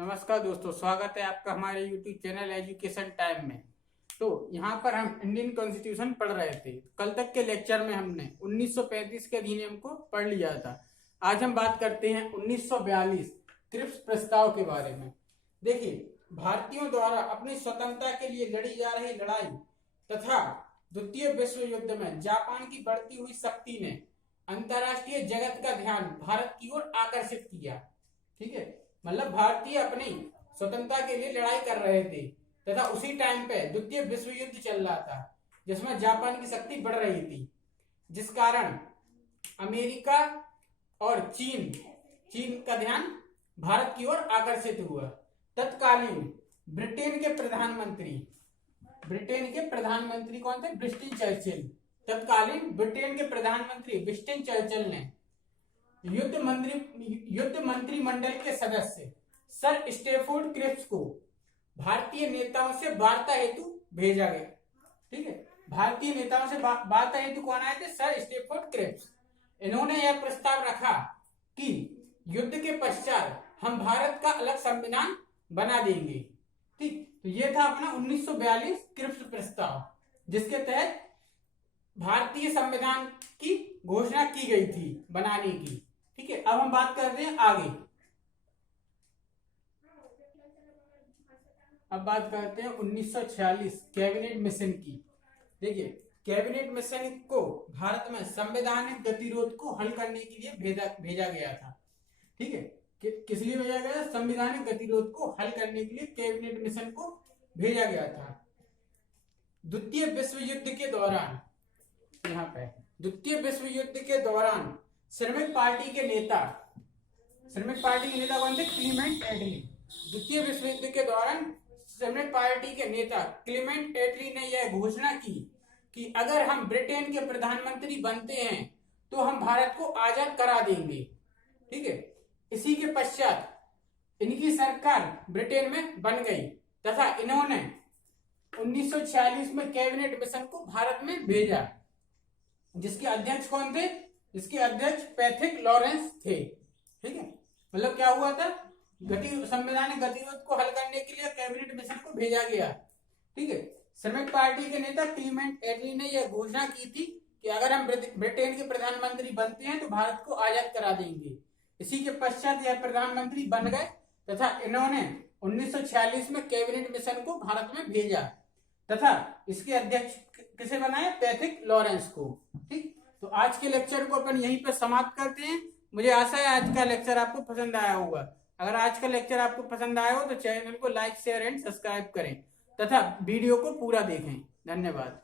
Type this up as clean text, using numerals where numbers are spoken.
नमस्कार दोस्तों, स्वागत है आपका हमारे YouTube चैनल एजुकेशन टाइम में। तो यहाँ पर हम इंडियन कॉन्स्टिट्यूशन पढ़ रहे थे। कल तक के लेक्चर में हमने 1935 के अधिनियम को पढ़ लिया था। आज हम बात करते हैं 1942 क्रिप्स प्रस्ताव के बारे में। देखिए, भारतीयों द्वारा अपनी स्वतंत्रता के लिए लड़ी जा रही लड़ाई तथा द्वितीय विश्व युद्ध में जापान की बढ़ती हुई शक्ति ने अंतर्राष्ट्रीय जगत का ध्यान भारत की ओर आकर्षित किया। ठीक है, मतलब भारतीय अपनी स्वतंत्रता के लिए लड़ाई कर रहे थे तथा उसी टाइम पे द्वितीय विश्व युद्ध चल रहा था जिसमें जापान की शक्ति बढ़ रही थी, जिस कारण अमेरिका और चीन का ध्यान भारत की ओर आकर्षित हुआ। तत्कालीन ब्रिटेन के प्रधानमंत्री कौन थे? Winston Churchill. तत्कालीन ब्रिटेन के प्रधानमंत्री विंस्टन चर्चिल ने युद्ध मंत्रिमंडल के सदस्य सर स्टैफोर्ड क्रिप्स को भारतीय नेताओं से वार्ता हेतु भेजा गया। ठीक है, भारतीय नेताओं से वार्ता हेतु कौन आए थे? Sir Stafford Cripps. इन्होंने यह प्रस्ताव रखा कि युद्ध के पश्चात हम भारत का अलग संविधान बना देंगे। ठीक, तो यह था अपना 1942 क्रिप्स प्रस्ताव, जिसके तहत भारतीय संविधान की घोषणा की गई थी बनाने की। ठीक है, अब हम बात करते हैं आगे। अब बात करते हैं 1946 कैबिनेट मिशन की। देखिए, कैबिनेट मिशन को भारत में संवैधानिक गतिरोध को हल करने के लिए भेजा गया था। ठीक है, किस लिए भेजा गया? संवैधानिक गतिरोध को हल करने के लिए कैबिनेट मिशन को भेजा गया था। द्वितीय विश्व युद्ध के दौरान, यहाँ पे द्वितीय विश्व युद्ध के दौरान श्रमिक पार्टी के नेता कौन थे? क्लीमेंट एटली। द्वितीय विश्व युद्ध के दौरान श्रमिक पार्टी के नेता क्लीमेंट एटली ने यह घोषणा की कि अगर हम ब्रिटेन के प्रधानमंत्री बनते हैं तो हम भारत को आजाद करा देंगे। ठीक है, इसी के पश्चात इनकी सरकार ब्रिटेन में बन गई तथा इन्होंने 1946 में कैबिनेट मिशन को भारत में भेजा, जिसके अध्यक्ष कौन थे? इसके अध्यक्ष पैथिक लॉरेंस थे। ठीक है, मतलब क्या हुआ था? संवैधानिक गतिरोध को हल करने के लिए कैबिनेट मिशन को भेजा गया। ठीक है, श्रमिक पार्टी के नेता क्लीमेंट एटली ने यह घोषणा की थी कि अगर हम ब्रिटेन के प्रधानमंत्री बनते हैं तो भारत को आजाद करा देंगे। इसी के पश्चात यह प्रधानमंत्री बन गए तथा इन्होंने 1946 में कैबिनेट मिशन को भारत में भेजा तथा इसके अध्यक्ष किसे बनाया? पैथिक लॉरेंस को। ठीक, तो आज के लेक्चर को अपन यहीं पर समाप्त करते हैं। मुझे आशा है आज का लेक्चर आपको पसंद आया होगा। अगर आज का लेक्चर आपको पसंद आया हो तो चैनल को लाइक, शेयर एंड सब्सक्राइब करें तथा वीडियो को पूरा देखें। धन्यवाद।